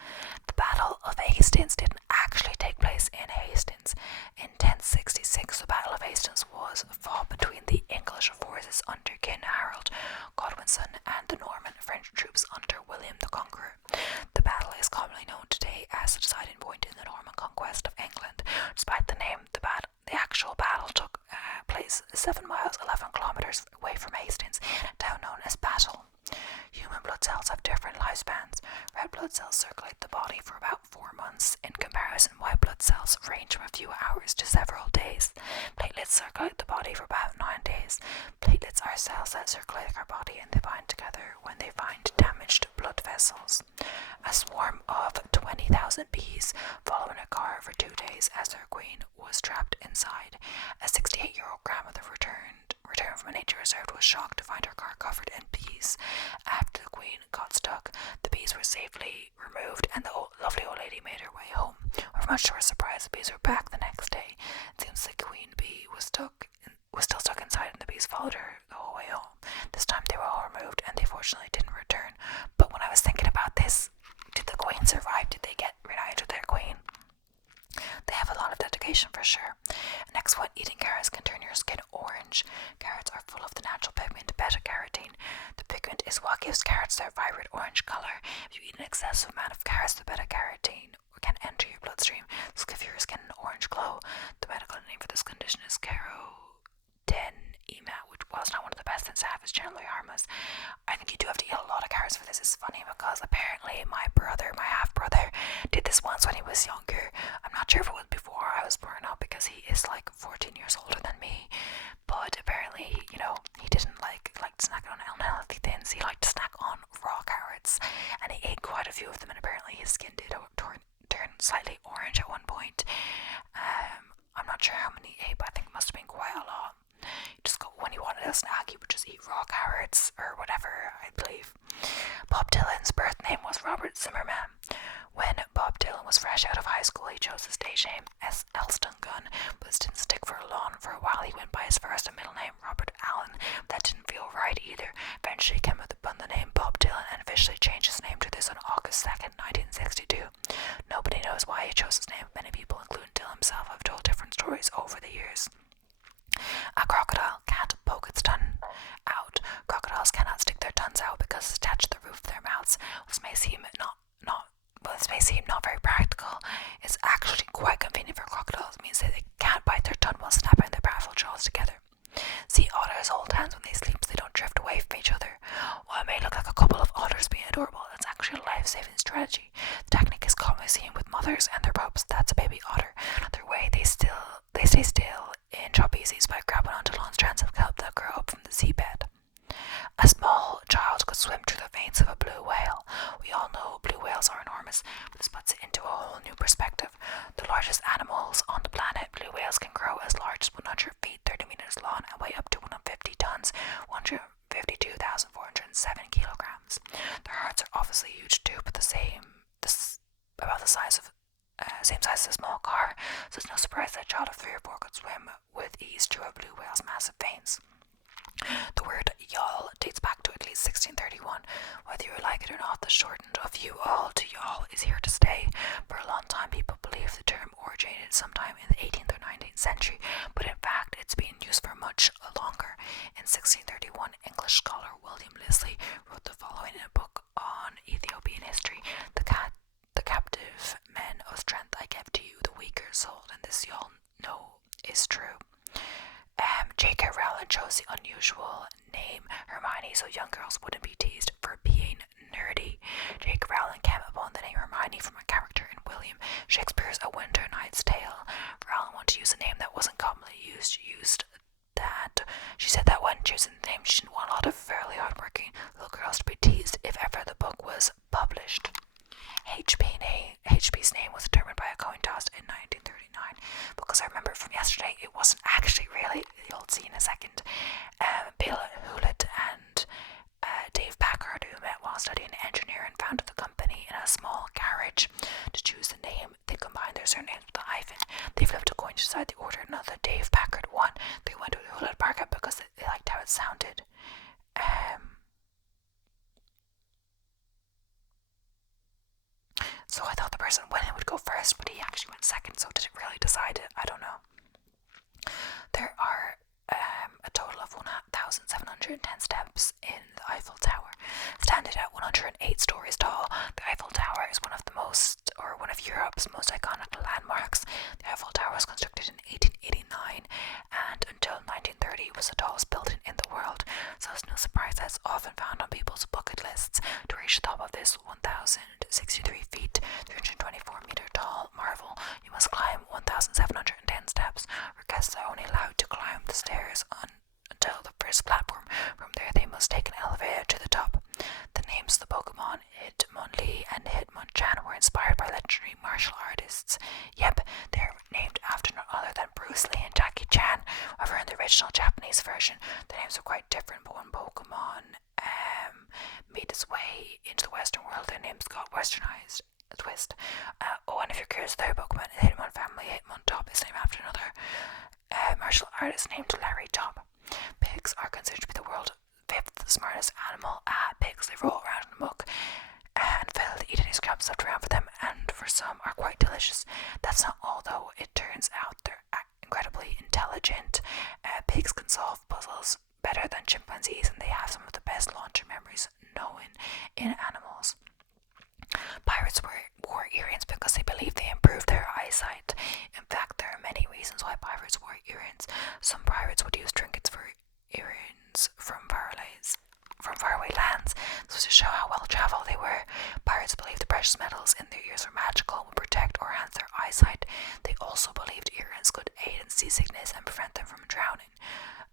The Battle of Hastings didn't actually take place in Hastings. In 1066, the Battle of Hastings was fought between the English forces under King Harold Godwinson and the Norman French troops under William the Conqueror. The battle is commonly known today as the deciding point in the Norman conquest of England. Despite the name, the actual battle took place 7 miles 11 kilometers away from Hastings, in a town known as Battle. Human blood cells have different lifespans. Red blood cells circulate the body for about 4 months. In comparison, white blood cells range from a few hours to several days. Platelets circulate the body for about 9 days. Platelets are cells that circulate our body and they bind together when they find damaged blood vessels. A swarm of 20,000 bees followed a car for 2 days as their queen was trapped inside. A 68-year-old grandmother returned from a nature reserve was shocked to find her car covered in bees. After the queen got stuck, the bees were safely removed and the lovely old lady made her way home. With much to her surprise, the bees were back the next day. It seems the queen bee was still stuck inside and the bees followed her the whole way home. This time they were all removed and they fortunately didn't return. But when I was thinking about this, did the queen survive? Did they get reunited with their queen? They have a lot of dedication for sure. Next one, eating carrots can turn your skin orange. Carrots are full of the natural pigment beta-carotene. The pigment is what gives carrots their vibrant orange color. If you eat an excessive amount of carrots, the beta-carotene can enter your bloodstream. This will give your skin an orange glow. The medical name for this condition is carotenemia, which was not one of the best things to have, is generally harmless. I think you do have to eat a lot of carrots for this. It's funny because apparently my half-brother, did this once when he was younger. I'm not sure if it was before I was born out because he is like 14 years older than me. But apparently, he didn't like to snack on unhealthy things. He liked to snack on raw carrots, and he ate quite a few of them. And apparently, his skin did slightly orange at one point. I'm not sure how many he ate, but I think it must have been quite a lot. Just go, when he wanted a snack, he would just eat raw carrots or whatever, I believe. Bob Dylan's birth name was Robert Zimmerman. When Bob Dylan was fresh out of high school, he chose the stage name as Elston Gunn, but this didn't stick for long. For a while, he went by his first and middle name, Robert Allen. That didn't feel right either. Eventually, he came up with the name Bob Dylan and officially changed his name to this on August 2nd, 1962. Nobody knows why he chose his name. Many people, including Dylan himself, have told different stories over the years. A crocodile can't poke its tongue out. Crocodiles cannot stick their tongues out because it's attached to the roof of their mouths. This may seem not very practical. It's actually quite convenient for crocodiles. It means that they can't bite their tongue while snapping their powerful jaws together. Sea otters hold hands when they sleep so they don't drift away from each other. While it may look like a couple of otters being adorable, it's actually a life-saving strategy. The technique is commonly seen with mothers and their pups. That's a baby otter. Another way they stay still in trapezes by grabbing onto long strands of kelp that grow up from the seabed. A small child could swim through the veins of a blue whale. We all know blue whales are enormous, but this puts it into a whole new perspective. The largest animals on the planet, blue whales can grow as large as 100 feet, 30 meters long, and weigh up to 150 tons, 152,407 kilograms. Their hearts are obviously huge too, but about the size of same size as a small car, so it's no surprise that a child of 3 or 4 could swim with ease through a blue whale's massive veins. The word yawl dates back to at least 1631. Whether you like it or not, the shortened of you all to yawl is here to stay. For a long time, people believe the term originated sometime in the 18th or 19th century, but in fact, it's been used for much longer. In 1631, English scholar William Leslie wrote the following in a book on Ethiopian history: The captive men of strength I give to you, the weaker soul, and this you all know is true. J.K. Rowling chose the unusual name Hermione so young girls wouldn't be teased for being nerdy. J.K. Rowling came upon the name Hermione from a character in William Shakespeare's A Winter Night's Tale. Rowling wanted to use a name that wasn't commonly used. She said that when choosing the name, she didn't want a lot of fairly hardworking little girls to be teased if ever the book was published. HP's name was determined by a coin toss in 1939. Because I remember from yesterday, it wasn't actually really, you'll see in a second. Bill Hewlett and Dave Packard, who met while studying engineering, founded the company in a small garage. To choose the name, they combined their surnames with a hyphen. They flipped a coin to decide the order. Another Dave Packard won. They went with Hewlett Packard because they liked how it sounded. So I thought the person winning would go first, but he actually went second, so did it really decide it? I don't know. There are a total of 1,710 steps in the Eiffel Tower. Standing at 108 stories tall, the Eiffel Tower is one of Europe's most iconic landmarks. The Eiffel Tower was constructed in 1889, and until 1930 was the tallest building in the world, so it's no surprise that it's often found on people's bucket lists. To reach the top of this 1,063 feet, 324 meter tall marvel, you must climb 1,710 steps. Guests are only allowed to climb the stairs until the first platform. From there, they must take an elevator to the top. The names of the Pokemon Hitmonlee and Hitmonchan were inspired by legendary martial artists. Yep, they're named after none other than Bruce Lee and Jackie Chan. However, in the original Japanese version, the names are quite different, but when Pokemon made its way into the Western world, their names got westernized. A twist. And if you're curious, the Pokemon in the Hitmon family, Hitmontop is named after another martial artist named Larry Top. Pigs are considered to be the world's 5th smartest animal. Pigs, they roll around in the muck and fail to eat any scraps left around for them, and for some are quite delicious. That's not all though. It turns out they're incredibly intelligent. Pigs can solve puzzles better than chimpanzees, and they have some of the best long-term memories known in animals. Pirates wore earrings because they believed they improved their eyesight. In fact, there are many reasons why pirates wore earrings. Some pirates would use trinkets for earrings from faraway lands. This was to show how well traveled they were. Pirates believed the precious metals in their ears were magical and would protect or enhance their eyesight. They also believed earrings could aid in seasickness and prevent them from drowning.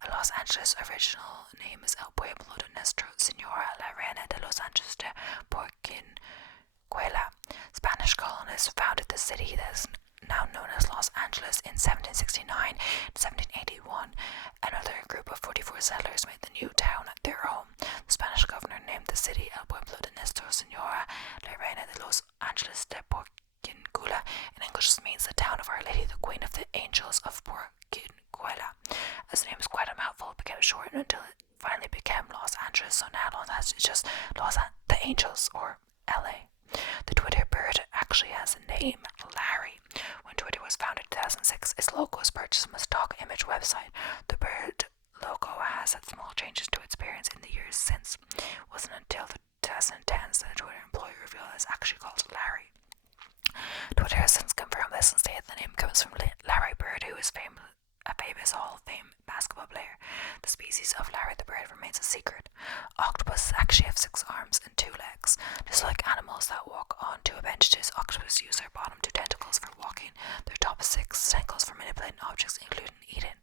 Los Angeles' original name is El Pueblo de Nuestra Señora la Reina de Los Angeles de Porquin. Spanish colonists founded the city that is now known as Los Angeles in 1769 to 1781. Another group of 44 settlers made the new town their home. The Spanish governor named the city El Pueblo de Nuestra Señora la Reina de Los Angeles de Porciúncula. In English, this means the town of Our Lady, the Queen of the Angels of Porciúncula. As the name is quite a mouthful, it became shortened until it finally became Los Angeles. So now Los is just the Angels, or LA. The Twitter bird actually has a name, Larry. When Twitter was founded in 2006, its logo was purchased from a stock image website. The bird logo has had small changes to its appearance in the years since. It wasn't until the 2010s that a Twitter employee revealed it's actually called Larry. Twitter has since confirmed this and stated the name comes from Larry Bird, who is a famous Hall of Fame basketball player. The species of Larry the bird remains a secret. Octopuses actually have 6 arms and 2 legs. Just like animals that walk on 2 appendages, octopuses use their bottom 2 tentacles for walking, their top 6 tentacles for manipulating objects, including eating.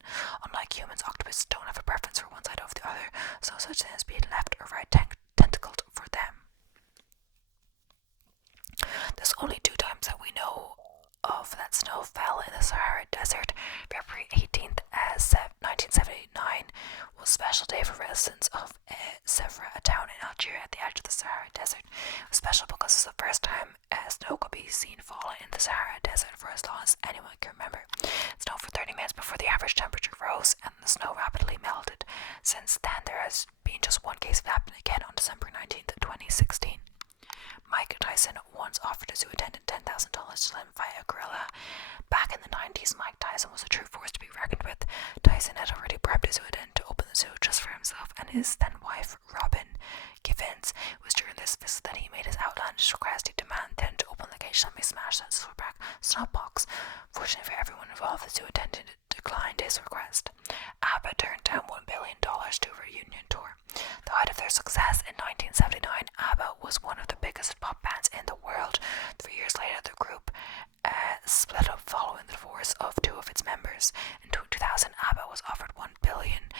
Unlike humans, octopuses don't have a preference for one side over the other, so such thing as being left or right tentacled for them. There's only 2 times that we know of that snow fell in the Sahara Desert. February 18th, 1979, was a special day for residents of Sevra, a town in Algeria at the edge of the Sahara Desert. It was special because it was the first time snow could be seen falling in the Sahara Desert for as long as anyone can remember. It snowed for 30 minutes before the average temperature rose, and the snow rapidly melted. Since then, there has been just one case of it happening again on December 19th, 2016. Mike Tyson once offered a zoo attendant $10,000 to let him fight a gorilla. Back in the 90s, Mike Tyson was a true force to be reckoned with. Tyson had already bribed a zoo attendant to open the zoo just for himself and his then wife, Robin Givens. It was during this visit that he made his outlandish request. He demanded them to open the cage and may smash that silverback snot box. Fortunately for everyone involved, the zoo attendant declined his request. ABBA turned down $1 billion to a reunion tour. The height of their success in 1979, ABBA was one of the biggest pop bands in the world. 3 years later, the group split up following the divorce of 2 of its members. In 2000, ABBA was offered $1 billion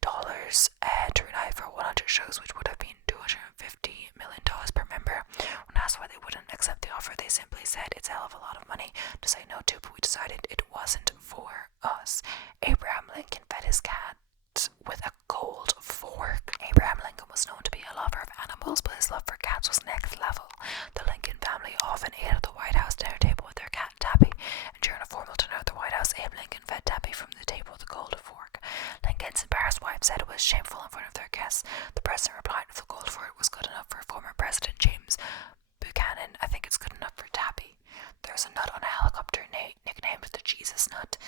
to reunite for 100 shows, which would have been $250 million per member. When asked why they wouldn't accept the offer, they simply said it's a hell of a lot of money to say no to, but we decided it wasn't for us. Abraham Lincoln fed his cat with a gold fork. Abraham Lincoln was known to be a lover of animals, but his love for cats was next level. The Lincoln family often ate at the White House dinner table with their cat Tappy, and during a formal dinner at the White House, Abe Lincoln fed Tappy from the table with a gold fork. Lincoln's embarrassed wife said it was shameful in front of their guests. The president replied if the gold fork was good enough for former President James Buchanan, I think it's good enough for Tappy. There's a nut on a helicopter nicknamed the Jesus nut.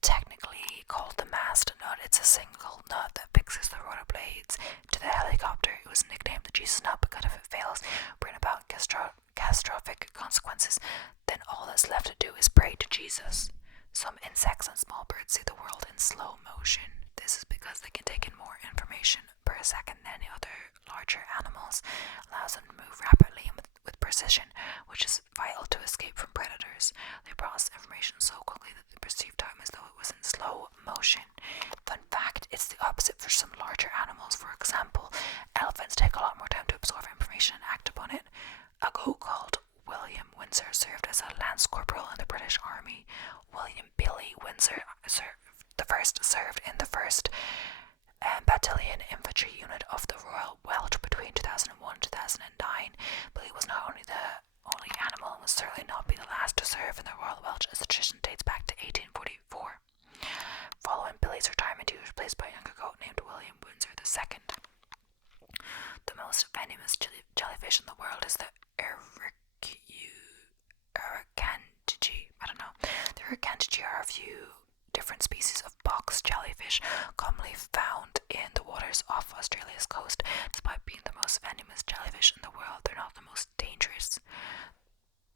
Technically called the mast nut, it's a single nut that fixes the rotor blades to the helicopter. It was nicknamed the Jesus nut because if it fails, bring about catastrophic consequences, then all that's left to do is pray to Jesus. Some insects and small birds see the world in slow motion. This is because they can take in more information per second than any other larger animals, allows them to move rapidly and with precision, which is vital to escape from predators. They process information so quickly that they perceive time as though it was in slow motion. Fun fact, it's the opposite for some larger animals. For example, elephants take a lot more time to absorb information and act upon it. A goat called William Windsor served as a lance corporal in the British Army. William Billy Windsor served in the 1st Battalion Infantry Unit of the Royal Welch between 2001 and 2009. Billy was not only the only animal and will certainly not be the last to serve in the Royal Welch, as the tradition dates back to 1844. Following Billy's retirement, he was replaced by a younger goat named William Windsor II. The most venomous jellyfish in the world is the Irukandji. The Irukandji are a few different species of box jellyfish commonly found in the waters off Australia's coast. Despite being the most venomous jellyfish in the world, they're not the most dangerous.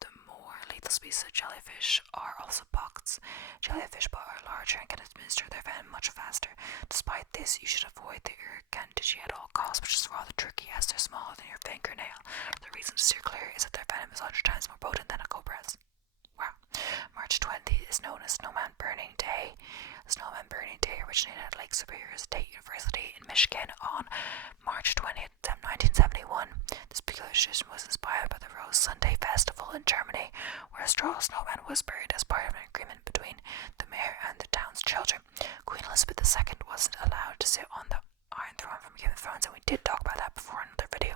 The more lethal species of jellyfish are also box jellyfish, but are larger and can administer their venom much faster. Despite this, you should avoid the Irukandji at all costs, which is rather tricky as they're smaller than your fingernail. The reason to steer clear is that their venom is 100 times more potent than a cobra's. Wow. March 20th is known as Snowman Burning Day. Snowman Burning Day originated at Lake Superior State University in Michigan on March 20th, 1971. This particular tradition was inspired by the Rose Sunday Festival in Germany, where a straw snowman was buried as part of an agreement between the mayor and the town's children. Queen Elizabeth II wasn't allowed to sit on the Iron Throne from Game of Thrones, and we did talk about that before in another video.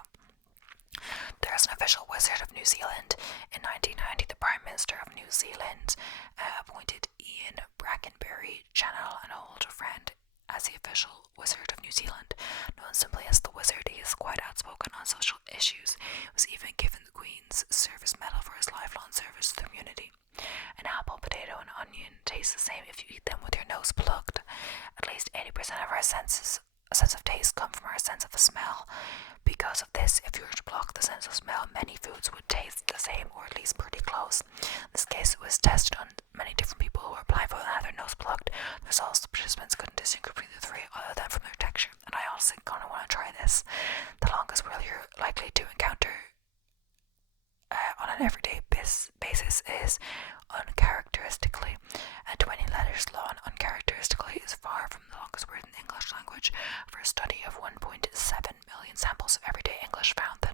There is an official wizard of New Zealand. In 1990, the Prime Minister of New Zealand appointed Ian Brackenbury, channel an old friend, as the official wizard of New Zealand. Known simply as the Wizard, he is quite outspoken on social issues. He was even given the Queen's Service Medal for his lifelong service to the community. An apple, potato, and onion taste the same if you eat them with your nose plugged. At least 80% of our sense of taste come from our sense of the smell. Because of this, if you were to block the sense of smell, many foods would taste the same, or at least pretty close. In this case, it was tested on many different people who were blindfolded and had their nose plugged. The results, the participants couldn't distinguish between the three other than from their texture. And I honestly kind of want to try this. The longest word you're likely to encounter on an everyday basis is uncharacteristically. At 20 letters long, uncharacteristically is far from the longest word in the English language. For a study of 1.7 million samples of everyday English found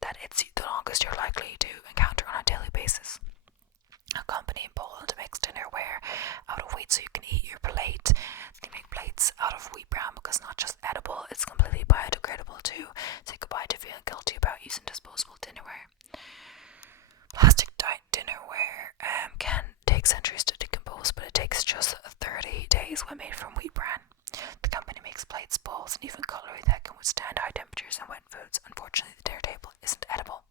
that it's the longest you're likely to encounter on a daily basis. A company in Poland makes dinnerware out of wheat so you can eat your plate. They make plates out of wheat bran because not just edible, it's completely biodegradable too. Say goodbye to feeling guilty about using disposable dinnerware. Plastic dinnerware can take centuries to decompose, but it takes just 30 days when made from wheat bran. The company makes plates, bowls, and even cutlery that can withstand high temperatures and wet foods. Unfortunately, the dinner table isn't edible.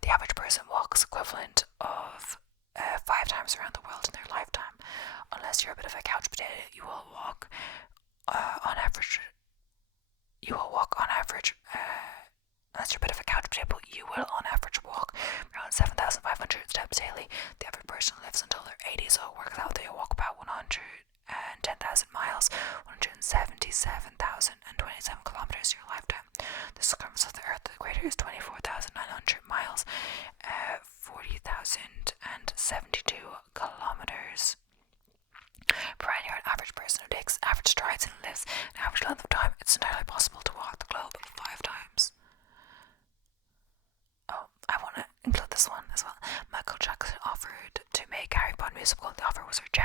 The average person walks equivalent of 5 times around the world in their lifetime. Unless you're a bit of a couch potato, you will walk on average. Unless you're a bit of a couch potato, you will on average walk around 7,500 steps daily. The average person lives until their 80s, so it works out they walk about 110,000 miles, 177,027 kilometers in your lifetime. The circumference of the Earth, the equator, is 24,900 miles, 40,072 kilometers. Providing you're an average person who takes average strides and lives an average length of time, it's entirely possible to walk the globe 5 times. Oh, I want to include this one as well. Michael Jackson offered to make Harry Potter musical. The offer was rejected